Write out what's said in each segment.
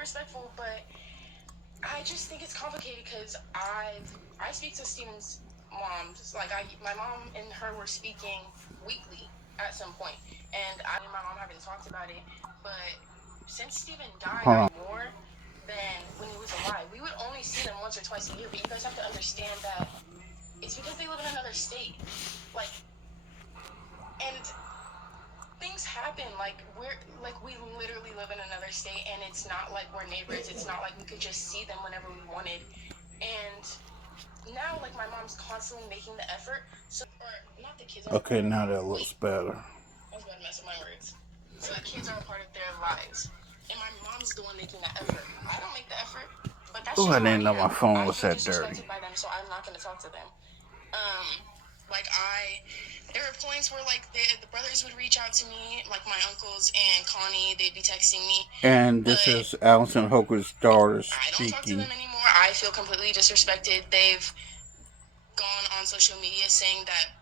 respectful, but I just think it's complicated because I speak to Steven's mom. Just like my mom and her were speaking weekly at some point, and I and my mom haven't talked about it. But since Steven died, more than when he was alive, we would only see them once or twice a year. But you guys have to understand that it's because they live in another state, like, and things happen. Like we literally live in another state, and it's not like we're neighbors. It's not like we could just see them whenever we wanted. And now, like, my mom's constantly making the effort. So, or not the kids. Okay, now that looks better. I was about to mess up my words. So the kids are a part of their lives, and my mom's the one making that effort. I don't make the effort, but that's. Oh, I didn't know my phone was that dirty. By them, so I'm not going to talk to them. There were points where, like, the brothers would reach out to me, like my uncles and Connie, they'd be texting me. And this is Allison Holker's daughter speaking. I don't talk to them anymore. I feel completely disrespected. They've gone on social media saying that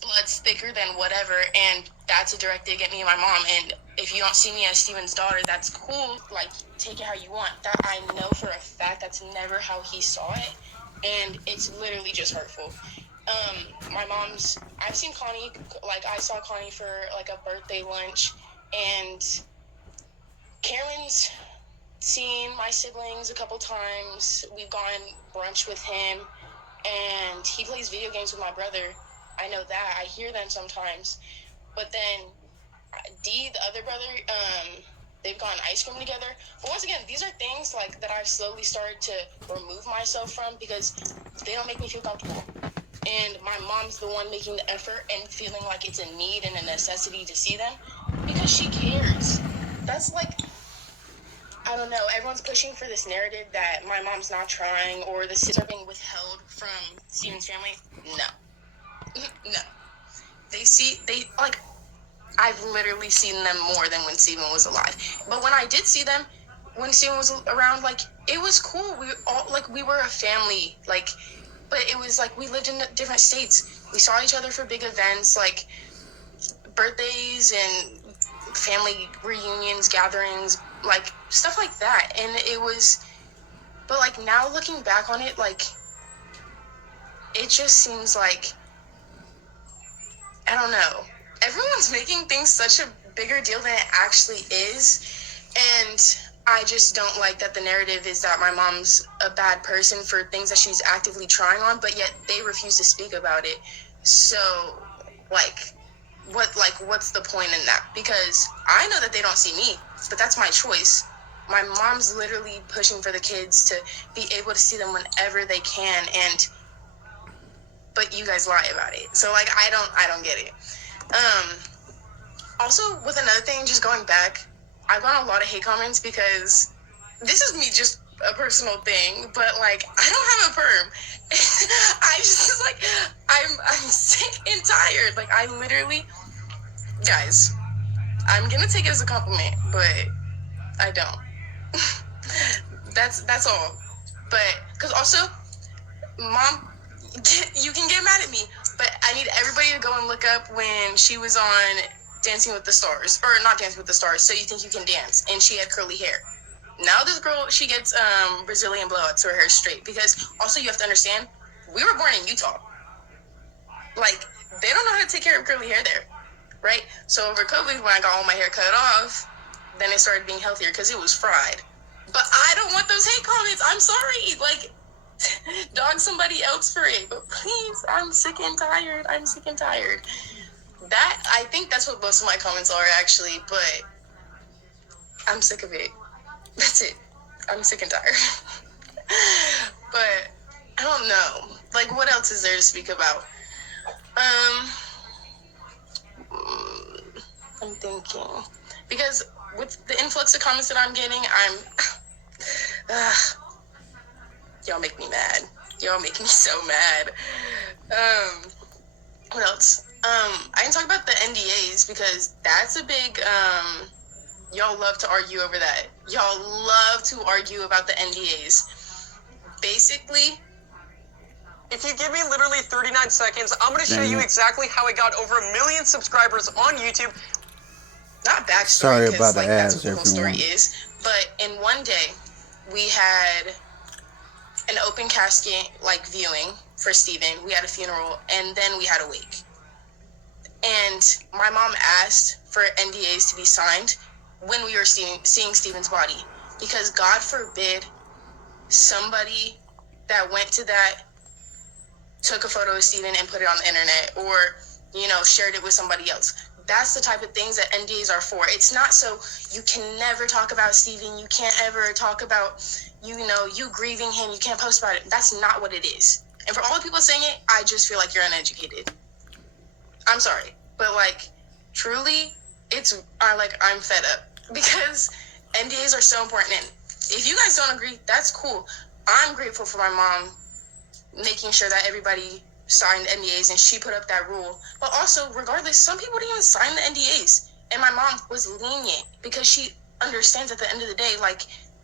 blood's thicker than whatever, and that's a direct dig at me and my mom. And if you don't see me as Steven's daughter, that's cool. Like, take it how you want. That I know for a fact that's never how he saw it, and it's literally just hurtful. I've seen Connie, like, I saw Connie for, like, a birthday lunch, and Cameron's seen my siblings a couple times. We've gone brunch with him, and he plays video games with my brother. I know that. I hear them sometimes. But then D, the other brother, they've gone ice cream together. But once again, these are things, like, that I've slowly started to remove myself from because they don't make me feel comfortable. And my mom's the one making the effort and feeling like it's a need and a necessity to see them because she cares. That's like, I don't know, everyone's pushing for this narrative that my mom's not trying or the kids are being withheld from Steven's family. No. I've literally seen them more than when Steven was alive. But when I did see them, when Steven was around, like, it was cool. We were a family, like, but it was like we lived in different states. We saw each other for big events, like birthdays and family reunions, gatherings, like stuff like that. And it was, but like now looking back on it, like it just seems like, I don't know. Everyone's making things such a bigger deal than it actually is. And I just don't like that the narrative is that my mom's a bad person for things that she's actively trying on, but yet they refuse to speak about it. So, what's the point in that? Because I know that they don't see me, but that's my choice. My mom's literally pushing for the kids to be able to see them whenever they can, but you guys lie about it. So, like, I don't get it. Also, with another thing, just going back, I've gotten a lot of hate comments because this is me, just a personal thing, but like I don't have a perm. I just like I'm sick and tired. Like I literally, guys, I'm gonna take it as a compliment, but I don't. That's all. But because also, Mom, you can get mad at me, but I need everybody to go and look up when she was on Dancing with the Stars, or not Dancing with the Stars, So You Think You Can Dance, and she had curly hair. Now this girl, she gets Brazilian blowouts, so her hair's straight, because also you have to understand, we were born in Utah. Like, they don't know how to take care of curly hair there, right? So over COVID, when I got all my hair cut off, then it started being healthier, because it was fried. But I don't want those hate comments, I'm sorry, like, dog somebody else for it, but please, I'm sick and tired. I think that's what most of my comments are, actually, but I'm sick of it. That's it. I'm sick and tired. But I don't know. Like, what else is there to speak about? I'm thinking. Because with the influx of comments that I'm getting, y'all make me mad. Y'all make me so mad. What else? I can talk about the NDAs because that's a big, y'all love to argue over that. Y'all love to argue about the NDAs. Basically, if you give me literally 39 seconds, I'm going to show you exactly how I got over 1 million subscribers on YouTube. Not backstory. Sorry about the that's ads, what the whole story everyone. is. But in one day, we had an open casket like viewing for Steven. We had a funeral, and then we had a wake. And my mom asked for NDAs to be signed when we were seeing Steven's body, because God forbid somebody that went to that took a photo of Steven and put it on the internet, or shared it with somebody else. That's the type of things that NDAs are for. It's not so you can never talk about Steven. You can't ever talk about you grieving him. You can't post about it. That's not what it is. And for all the people saying it, I just feel like you're uneducated. I'm sorry, but truly, I'm fed up, because NDAs are so important. And if you guys don't agree, that's cool. I'm grateful for my mom making sure that everybody signed NDAs, and she put up that rule. But also, regardless, some people didn't even sign the NDAs, and my mom was lenient because she understands at the end of the day,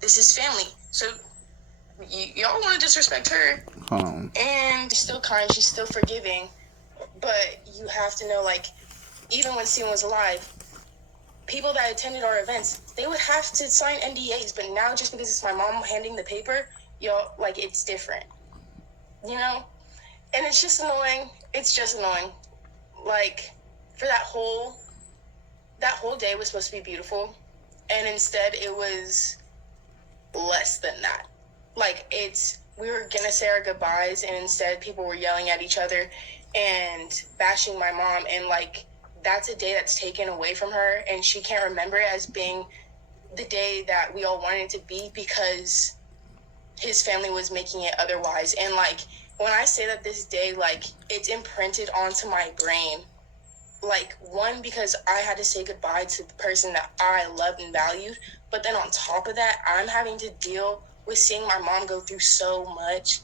this is family. So y'all want to disrespect her, and she's still kind, she's still forgiving. But you have to know, even when Steven was alive, people that attended our events, they would have to sign NDAs. But now, just because it's my mom handing the paper, it's different. And it's just annoying. It's just annoying. For that whole day was supposed to be beautiful, and instead it was less than that. We were gonna say our goodbyes, and instead people were yelling at each other and bashing my mom, and that's a day that's taken away from her, and she can't remember it as being the day that we all wanted it to be, because his family was making it otherwise. And when I say that this day, it's imprinted onto my brain, one, because I had to say goodbye to the person that I loved and valued, but then on top of that, I'm having to deal with seeing my mom go through so much.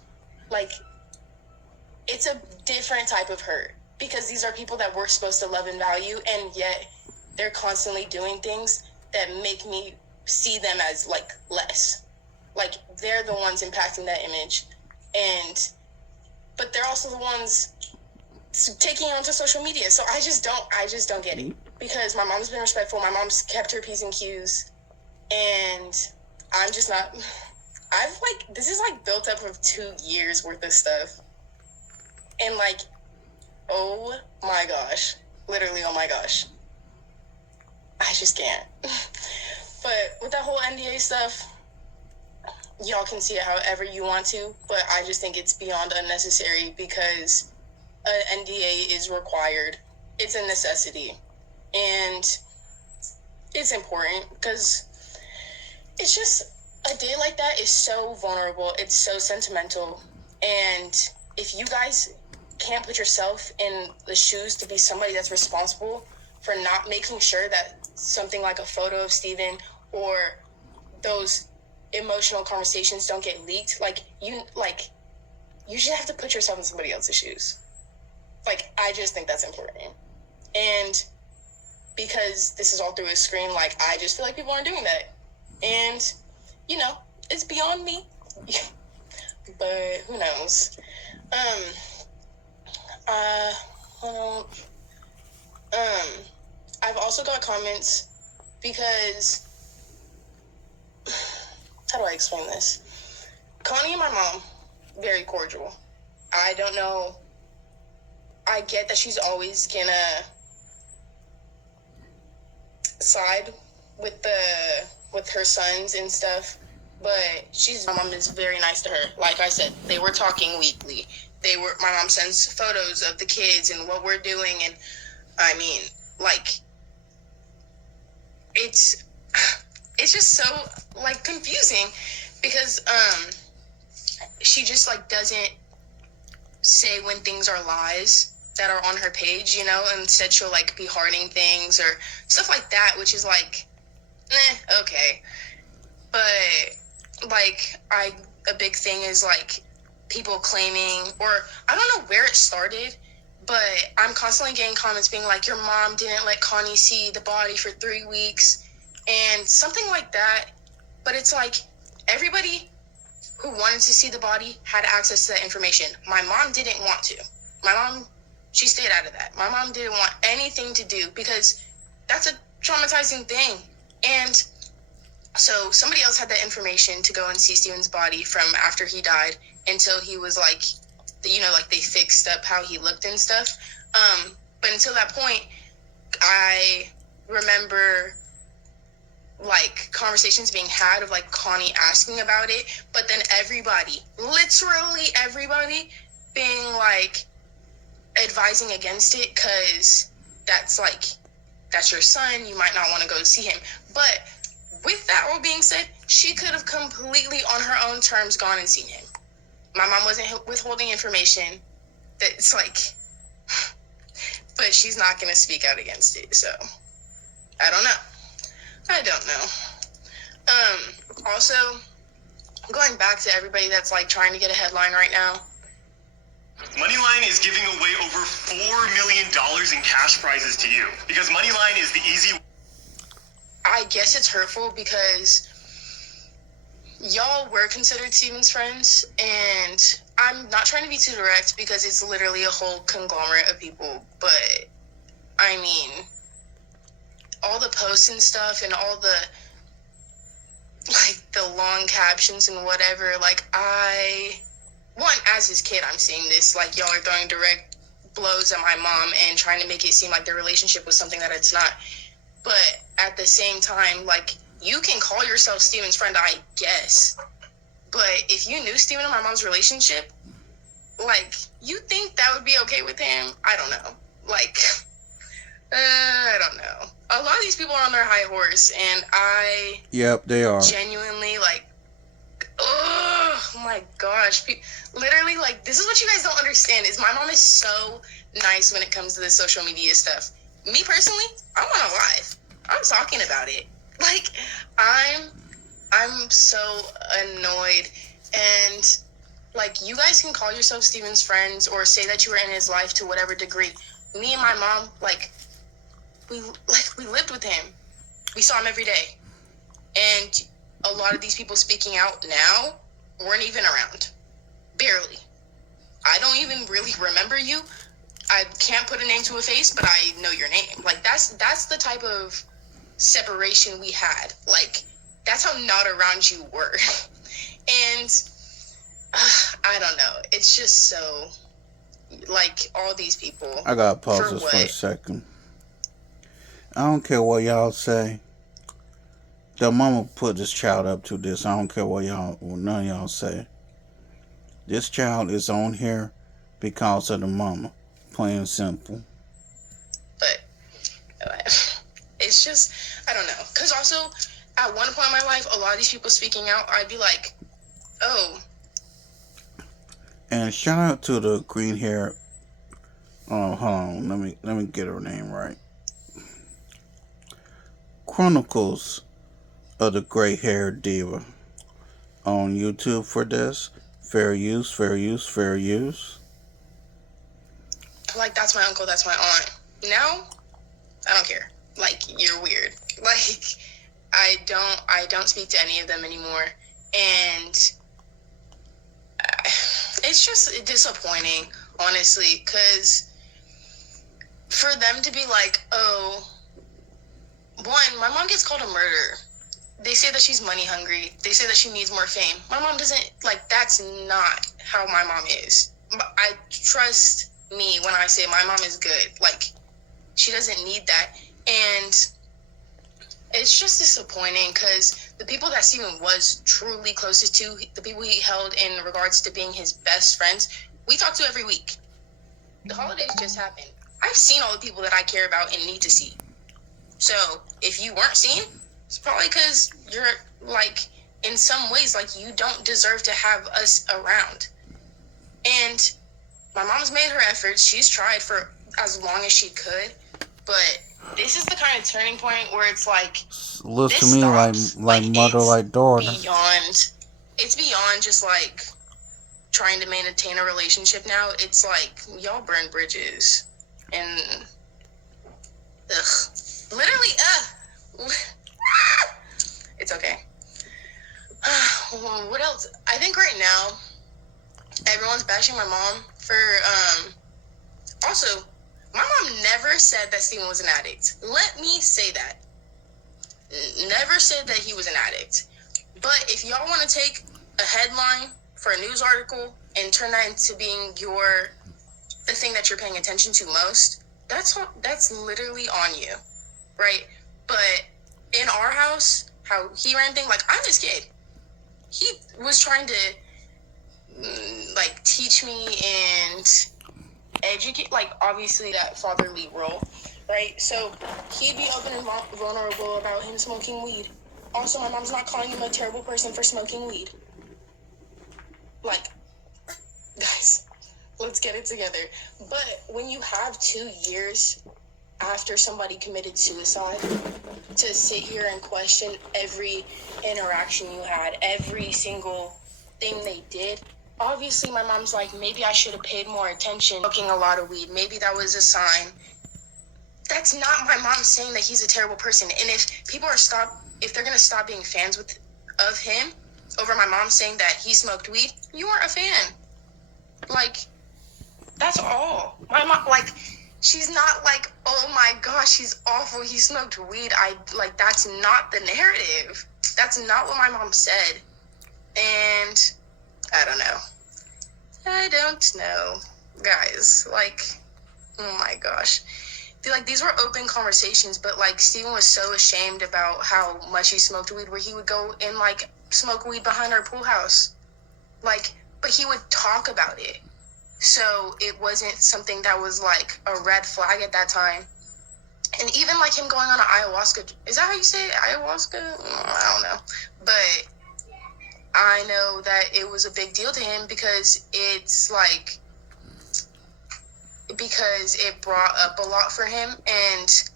It's a different type of hurt, because these are people that we're supposed to love and value, and yet they're constantly doing things that make me see them as less. They're the ones impacting that image, but they're also the ones taking it onto social media. So I just don't get it, because my mom's been respectful. My mom's kept her P's and Q's, and I'm just not. This is built up of 2 years worth of stuff, and oh my gosh, literally, oh my gosh, I just can't. But with that whole NDA stuff, y'all can see it however you want to, but I just think it's beyond unnecessary, because an NDA is required. It's a necessity, and it's important, because it's just, a day like that is so vulnerable. It's so sentimental, and if you guys can't put yourself in the shoes to be somebody that's responsible for not making sure that something like a photo of Steven or those emotional conversations don't get leaked, you just have to put yourself in somebody else's shoes. I just think that's important. And because this is all through a screen, I just feel like people aren't doing that. And, it's beyond me. But who knows? I've also got comments, because how do I explain this? Connie and my mom, very cordial. I don't know. I get that she's always gonna side with her sons and stuff, but my mom is very nice to her. Like I said, they were talking weekly. My mom sends photos of the kids and what we're doing, and I mean, it's just so confusing, because she just doesn't say when things are lies that are on her page, instead she'll be hearting things or stuff like that, which is okay. But a big thing is people claiming, or I don't know where it started, but I'm constantly getting comments being your mom didn't let Connie see the body for 3 weeks and something like that. But it's everybody who wanted to see the body had access to that information. My mom didn't want to. My mom, she stayed out of that. My mom didn't want anything to do, because that's a traumatizing thing. And So somebody else had that information to go and see Steven's body from after he died until he was like, like they fixed up how he looked and stuff. But until that point, I remember like conversations being had of like Connie asking about it, but then everybody, literally everybody, being like advising against it because that's your son, you might not want to go see him. But with that all being said, she could have completely on her own terms gone and seen him. My mom wasn't withholding information. That's like, but she's not going to speak out against it. So I don't know. Also, going back to everybody that's like trying to get a headline right now. Moneyline is giving away over $4 million in cash prizes to you because Moneyline is the easy. I guess it's hurtful because y'all were considered Steven's friends, and I'm not trying to be too direct because it's literally a whole conglomerate of people, but I mean, all the posts and stuff and all the like the long captions and whatever, like as his kid, I'm seeing this, like y'all are throwing direct blows at my mom and trying to make it seem like their relationship was something that it's not. But at the same time, like, you can call yourself Steven's friend, I guess. But if you knew Steven and my mom's relationship, like, you think that would be okay with him? I don't know. Like, I don't know. A lot of these people are on their high horse, and Yep, they are. Genuinely, like, oh my gosh. Literally, like, this is what you guys don't understand, is my mom is so nice when it comes to this social media stuff. Me personally, I'm on a live. I'm talking about it. Like, I'm so annoyed. And, like, you guys can call yourself Steven's friends or say that you were in his life to whatever degree. Me and my mom, we lived with him. We saw him every day. And a lot of these people speaking out now weren't even around. Barely. I don't even really remember you. I can't put a name to a face, but I know your name. Like, that's the type of separation we had. Like, that's how not around you were. And I don't know. It's just so, like, all these people. I gotta pause this for a second. I don't care what y'all say. The mama put this child up to this. I don't care what none of y'all say. This child is on here because of the mama. Plain and simple. But it's just, I don't know. Because also, at one point in my life, a lot of these people speaking out, I'd be like, oh. And shout out to the green hair. Oh, hold on. Let me get her name right. Chronicles of the Gray Hair Diva on YouTube for this. Fair use, fair use, fair use. Like, that's my uncle, that's my aunt. Now, I don't care. Like, you're weird. Like, I don't speak to any of them anymore. And it's just disappointing, honestly, because for them to be like, oh, one, my mom gets called a murderer. They say that she's money hungry. They say that she needs more fame. My mom doesn't, like, that's not how my mom is. I trust me when I say my mom is good. Like, she doesn't need that. And it's just disappointing because the people that Steven was truly closest to, the people he held in regards to being his best friends, we talk to every week. The holidays just happened. I've seen all the people that I care about and need to see. So if you weren't seen, it's probably because you're, like, in some ways, like, you don't deserve to have us around. And my mom's made her efforts. She's tried for as long as she could. But this is the kind of turning point where it's like, looks to me stops. like mother, like daughter. It's beyond just, like, trying to maintain a relationship now. It's like, y'all burn bridges. And, literally, it's okay. What else? I think right now, everyone's bashing my mom for, also, my mom never said that Steven was an addict. Let me say that. never said that he was an addict. But if y'all want to take a headline for a news article and turn that into being the thing that you're paying attention to most, that's literally on you, right? But in our house, how he ran things, like, I'm his kid. He was trying to like teach me and educate, like, obviously that fatherly role, right? So he'd be open and vulnerable about him smoking weed. Also, my mom's not calling him a terrible person for smoking weed. Like, guys, let's get it together. But when you have 2 years after somebody committed suicide to sit here and question every interaction you had, every single thing they did, obviously my mom's like, maybe I should have paid more attention, smoking a lot of weed. Maybe that was a sign. That's not my mom saying that he's a terrible person. And if they're going to stop being fans of him over my mom saying that he smoked weed, you aren't a fan. Like, that's all. My mom, like, she's not like, oh my gosh, he's awful, he smoked weed. That's not the narrative. That's not what my mom said. And I don't know. Guys, like, oh my gosh. These were open conversations, but, like, Steven was so ashamed about how much he smoked weed, where he would go and, like, smoke weed behind our pool house. Like, but he would talk about it. So it wasn't something that was, like, a red flag at that time. And even, like, him going on an ayahuasca, is that how you say it? Ayahuasca? I don't know. But I know that it was a big deal to him because it brought up a lot for him. And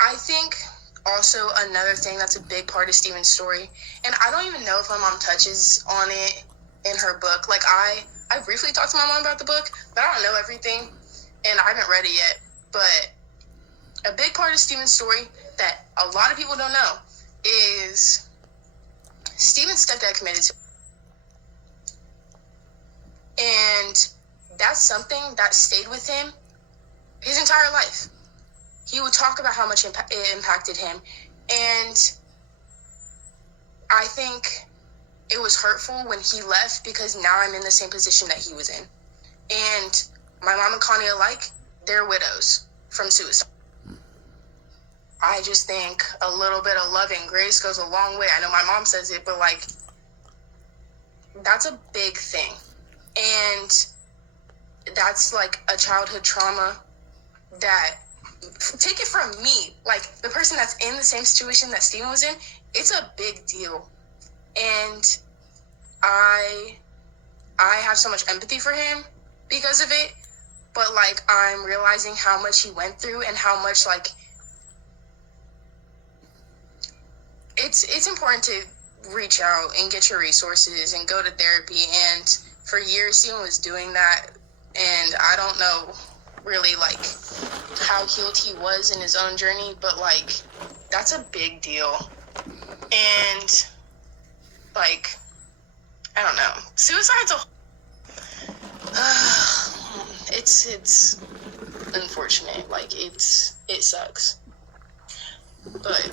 I think also another thing that's a big part of Steven's story, and I don't even know if my mom touches on it in her book. Like, I briefly talked to my mom about the book, but I don't know everything, and I haven't read it yet. But a big part of Steven's story that a lot of people don't know is Steven's stepdad committed suicide. And that's something that stayed with him his entire life. He would talk about how much it impacted him. And I think it was hurtful when he left, because now I'm in the same position that he was in. And my mom and Connie alike, they're widows from suicide. I just think a little bit of love and grace goes a long way. I know my mom says it, but, like, that's a big thing. And that's, like, a childhood trauma that, take it from me, like, the person that's in the same situation that Steven was in, it's a big deal. And I have so much empathy for him because of it, but, like, I'm realizing how much he went through and how much, like, it's important to reach out and get your resources and go to therapy. And for years, Steven was doing that, and I don't know really, like, how healed he was in his own journey, but, like, that's a big deal. And, like, I don't know. Suicide's it's unfortunate. Like, it sucks. But,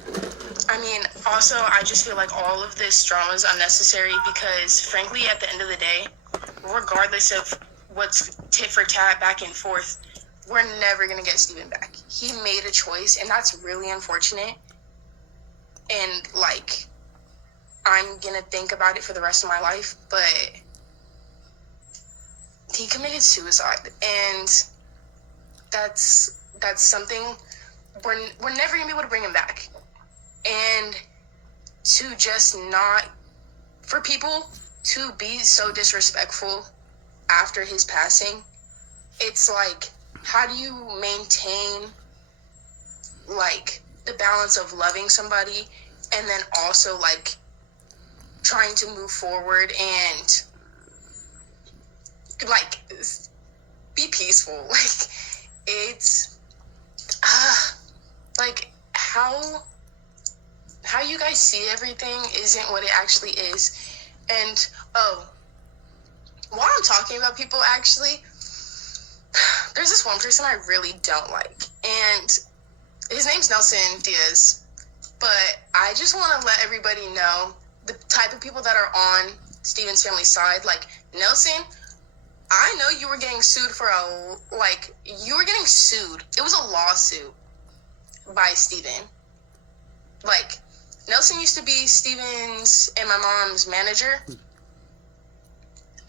I mean, also, I just feel like all of this drama is unnecessary because, frankly, at the end of the day, regardless of what's tit for tat, back and forth, we're never going to get Steven back. He made a choice, and that's really unfortunate. And, like, I'm going to think about it for the rest of my life, but he committed suicide, and that's something we're never going to be able to bring him back. And to just not, for people to be so disrespectful after his passing, it's like, how do you maintain, like, the balance of loving somebody and then also, like, trying to move forward and, like, be peaceful? Like, it's like, how you guys see everything isn't what it actually is. And while I'm talking about people, actually, there's this one person I really don't like, and his name's Nelson Diaz, But I just want to let everybody know the type of people that are on Steven's family side. Like, Nelson, I know you were getting sued for you were getting sued. It was a lawsuit by Steven. Like, Nelson used to be Steven's and my mom's manager.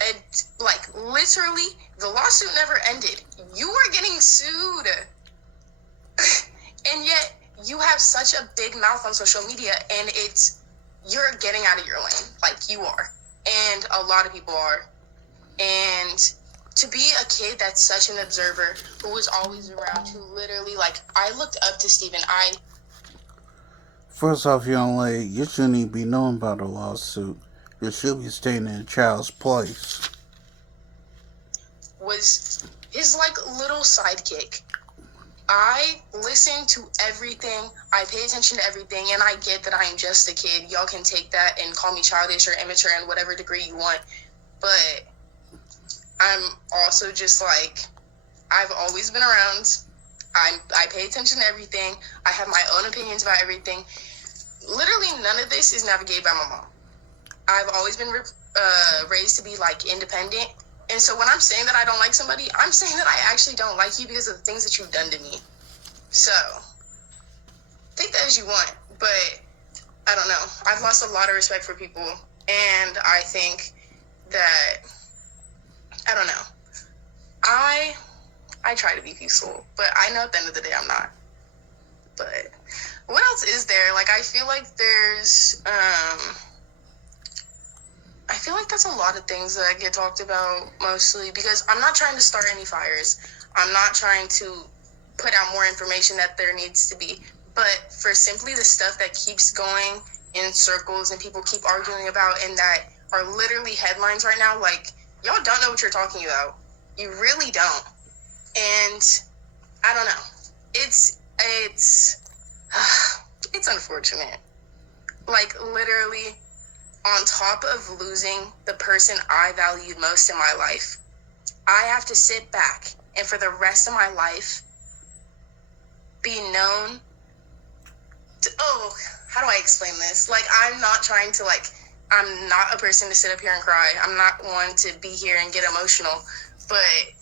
And, like, literally, the lawsuit never ended. You were getting sued. And yet, you have such a big mouth on social media, and you're getting out of your lane. Like, you are. And a lot of people are. And to be a kid that's such an observer, who was always around, who literally, like, I looked up to Steven. First off, young lady, you shouldn't even be knowing about a lawsuit. You should be staying in a child's place. Was his, like, little sidekick. I listen to everything. I pay attention to everything, and I get that I am just a kid. Y'all can take that and call me childish or immature in whatever degree you want. But I'm also just like, I've always been around. I pay attention to everything. I have my own opinions about everything. Literally, none of this is navigated by my mom. I've always been raised to be, like, independent. And so when I'm saying that I don't like somebody, I'm saying that I actually don't like you because of the things that you've done to me. So, take that as you want. But, I don't know. I've lost a lot of respect for people. And I think that, I don't know. I try to be peaceful. But I know at the end of the day I'm not. But, what else is there? Like, I feel like there's, I feel like that's a lot of things that get talked about mostly because I'm not trying to start any fires. I'm not trying to put out more information that there needs to be. But for simply the stuff that keeps going in circles and people keep arguing about and that are literally headlines right now, like, y'all don't know what you're talking about. You really don't. And I don't know. It's unfortunate. Like, literally, on top of losing the person I valued most in my life, I have to sit back and for the rest of my life be known to, how do I explain this? Like, I'm not trying to, like, I'm not a person to sit up here and cry. I'm not one to be here and get emotional. But,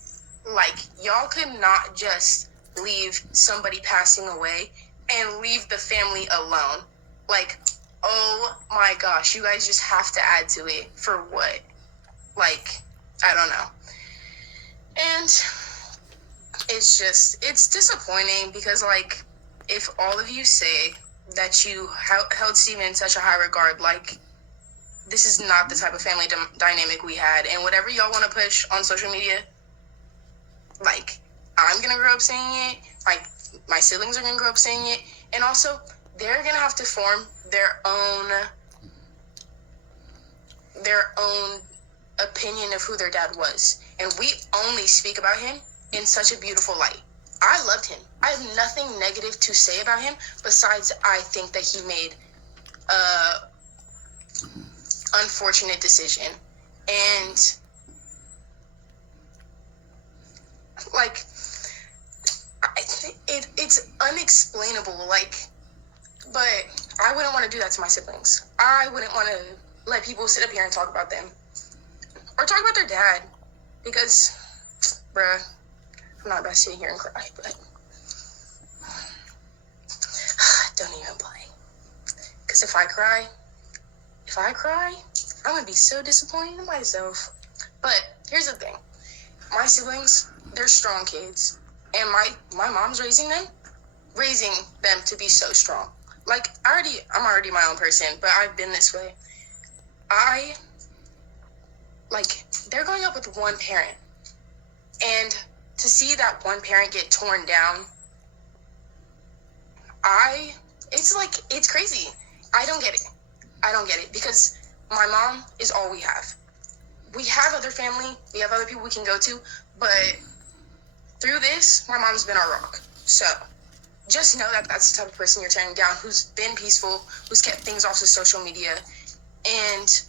like, y'all could not just leave somebody passing away and leave the family alone. Like, oh my gosh, you guys just have to add to it. For what? Like, I don't know. And it's disappointing because, like, if all of you say that you held Steven in such a high regard, like, this is not the type of family dynamic we had. And whatever y'all want to push on social media, like, I'm going to grow up saying it. Like, my siblings are going to grow up saying it. And also, they're going to have to form their own opinion of who their dad was. And we only speak about him in such a beautiful light. I loved him. I have nothing negative to say about him besides I think that he made a unfortunate decision. And, like, it's unexplainable, like, but I wouldn't want to do that to my siblings. I wouldn't want to let people sit up here and talk about them. Or talk about their dad. Because, bruh, I'm not about to sit here and cry, but don't even play. Because if I cry, I'm going to be so disappointed in myself. But here's the thing. My siblings, they're strong kids. And my mom's raising them to be so strong. Like, I'm already my own person, but I've been this way. They're growing up with one parent. And to see that one parent get torn down, it's crazy. I don't get it because my mom is all we have. We have other family, we have other people we can go to, but through this, my mom's been our rock. So just know that that's the type of person you're tearing down, who's been peaceful, who's kept things off of social media. And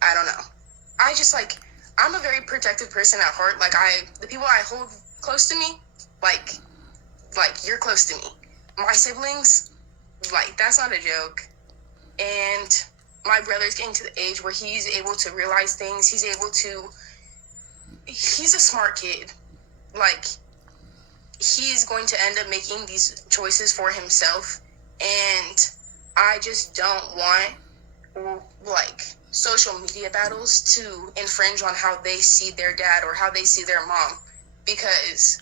I don't know. I'm a very protective person at heart. Like, the people I hold close to me, like you're close to me. My siblings, Like, that's not a joke. And my brother's getting to the age where he's able to realize things. He's a smart kid. Like, he's going to end up making these choices for himself. And I just don't want, like, social media battles to infringe on how they see their dad or how they see their mom. Because,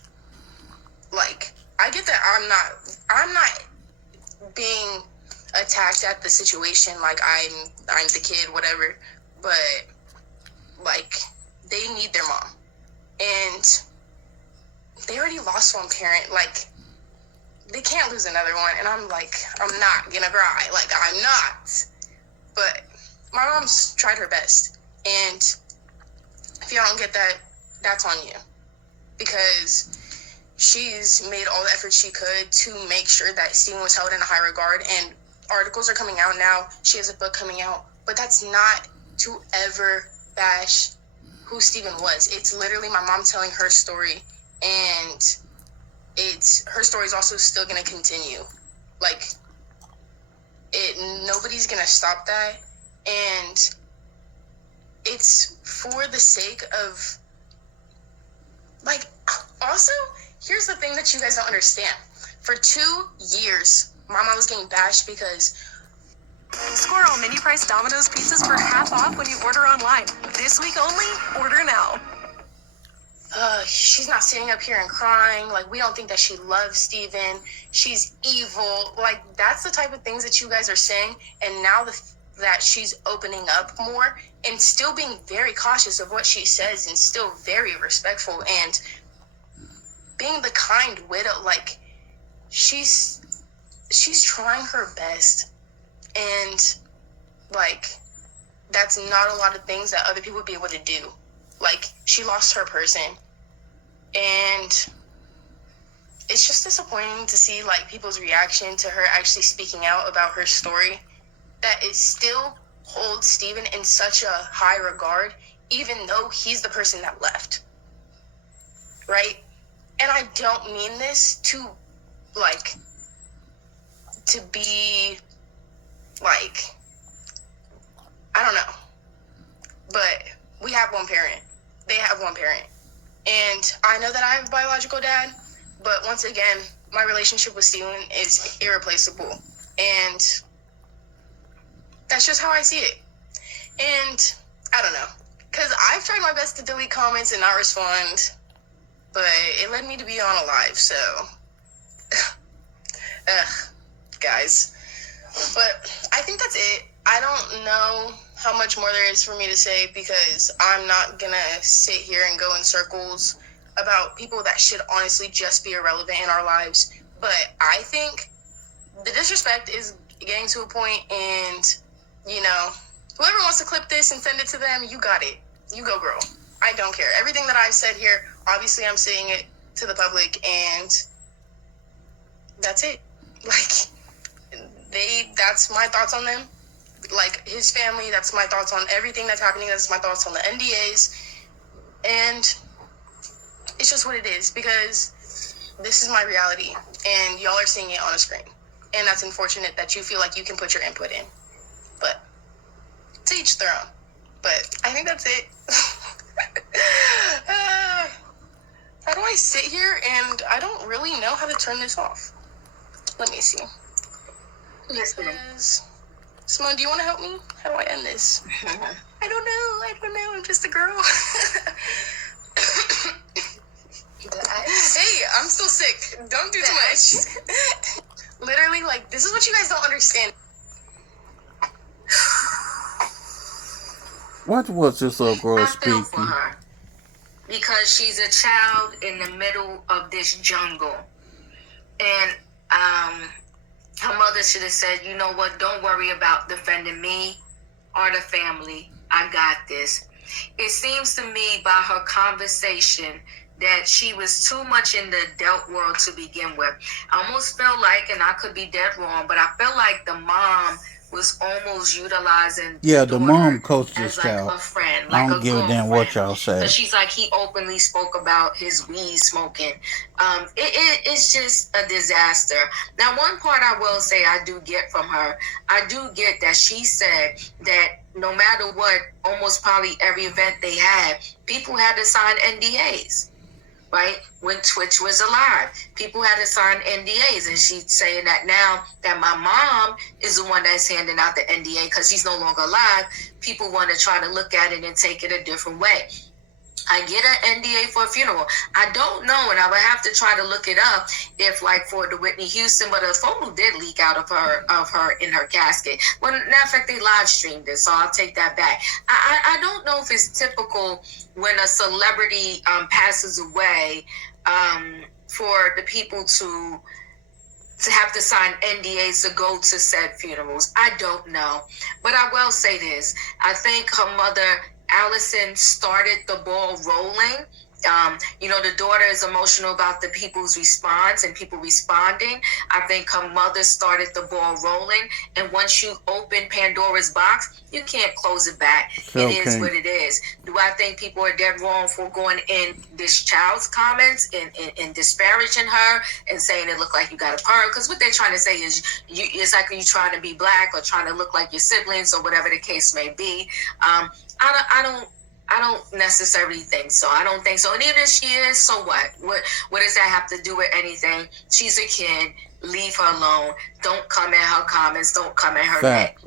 like, I get that I'm not being attacked at the situation, like I'm the kid, whatever, but like they need their mom, and they already lost one parent. Like, they can't lose another one, and I'm not gonna cry, like, I'm not. But my mom's tried her best, and if y'all don't get that, that's on you, because she's made all the effort she could to make sure that Stephen was held in a high regard, and articles are coming out now. She has a book coming out, but that's not to ever bash who Stephen was. It's literally my mom telling her story, and her story is also still going to continue. Like, nobody's going to stop that, and it's for the sake of, like, also, here's the thing that you guys don't understand. For 2 years, Mama was getting bashed because Squirrel mini price Domino's pizzas for half off when you order online. This week only, order now. She's not sitting up here and crying. Like, we don't think that she loves Steven. She's evil. Like, that's the type of things that you guys are saying. And now that she's opening up more and still being very cautious of what she says and still very respectful and being the kind widow, like, she's trying her best, and like, that's not a lot of things that other people would be able to do. Like, she lost her person, and it's just disappointing to see, like, people's reaction to her actually speaking out about her story, that it still holds Stephen in such a high regard, even though he's the person that left, right? And I don't mean this to, like, to be, like, I don't know. But we have one parent. They have one parent. And I know that I have a biological dad, but once again, my relationship with Steven is irreplaceable. And that's just how I see it. And I don't know. Because I've tried my best to delete comments and not respond, but it led me to be on a live, so guys. But I think that's it. I don't know how much more there is for me to say, because I'm not gonna sit here and go in circles about people that should honestly just be irrelevant in our lives. But I think the disrespect is getting to a point, and, you know, whoever wants to clip this and send it to them, you got it. You go, girl. I don't care. Everything that I've said here, obviously I'm saying it to the public, and that's it. Like, that's my thoughts on them. Like, his family, that's my thoughts on everything that's happening. That's my thoughts on the NDAs. And it's just what it is, because this is my reality, and y'all are seeing it on a screen. And that's unfortunate that you feel like you can put your input in. But to each their own. But I think that's it. How do I sit here and I don't really know how to turn this off? Let me see. Yes, ma'am. Simone, do you want to help me? How do I end this? I don't know. I'm just a girl. Hey, I'm still sick. Don't do too much. Literally, like, this is what you guys don't understand. What was this little girl I feel for speaking? her because she's a child in the middle of this jungle, and her mother should have said, "You know what? Don't worry about defending me or the family. I got this." It seems to me by her conversation that she was too much in the adult world to begin with. I almost feel like, and I could be dead wrong, but I feel like the mom was almost utilizing Yeah, the mom daughter coached this as like child. a friend. friend, I like don't a give a good damn friend. what y'all say. Because she's like, he openly spoke about his weed smoking. It's just a disaster. Now, one part I will say I do get from her, I do get that she said that no matter what, almost probably every event they had, people had to sign NDAs. Right? When Twitch was alive, people had to sign NDAs, and she's saying that now that my mom is the one that's handing out the NDA because she's no longer alive, people want to try to look at it and take it a different way. I get an NDA for a funeral. I don't know, and I would have to try to look it up if, like, for the Whitney Houston, but a photo did leak out of her in her casket. Well, matter of fact, they live streamed it, so I'll take that back. I don't know if it's typical when a celebrity passes away for the people to have to sign NDAs to go to said funerals. I don't know, but I will say this: I think her mother, Allison, started the ball rolling. The daughter is emotional about the people's response and people responding. I think her mother started the ball rolling. And once you open Pandora's box, you can't close it back. Okay. It is what it is. Do I think people are dead wrong for going in this child's comments and disparaging her and saying it looked like you got a perm? Because what they're trying to say is it's like you trying to be black or trying to look like your siblings or whatever the case may be. I don't necessarily think so. I don't think so. And even if she is, so what? What does that have to do with anything? She's a kid. Leave her alone. Don't come in her comments. Don't come in her neck.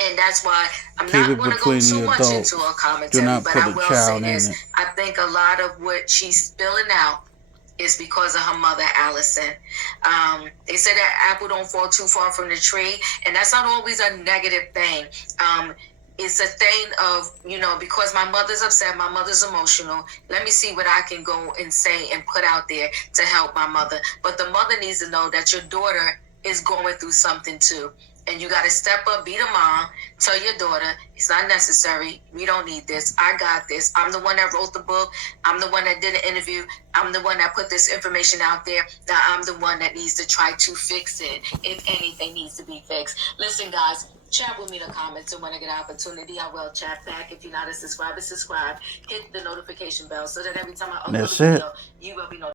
And that's why I'm Keep not going to go too much adults. into her commentary. But I will say this. I think a lot of what she's spilling out is because of her mother, Allison. They said that apple don't fall too far from the tree. And that's not always a negative thing. It's a thing of, because my mother's upset, my mother's emotional, let me see what I can go and say and put out there to help my mother. But the mother needs to know that your daughter is going through something too. And you got to step up, be the mom, tell your daughter, it's not necessary. We don't need this. I got this. I'm the one that wrote the book. I'm the one that did an interview. I'm the one that put this information out there. Now I'm the one that needs to try to fix it if anything needs to be fixed. Listen, guys, chat with me in the comments, and when I get an opportunity, I will chat back. If you're not a subscriber, subscribe. Hit the notification bell so that every time I upload a video, you will be notified.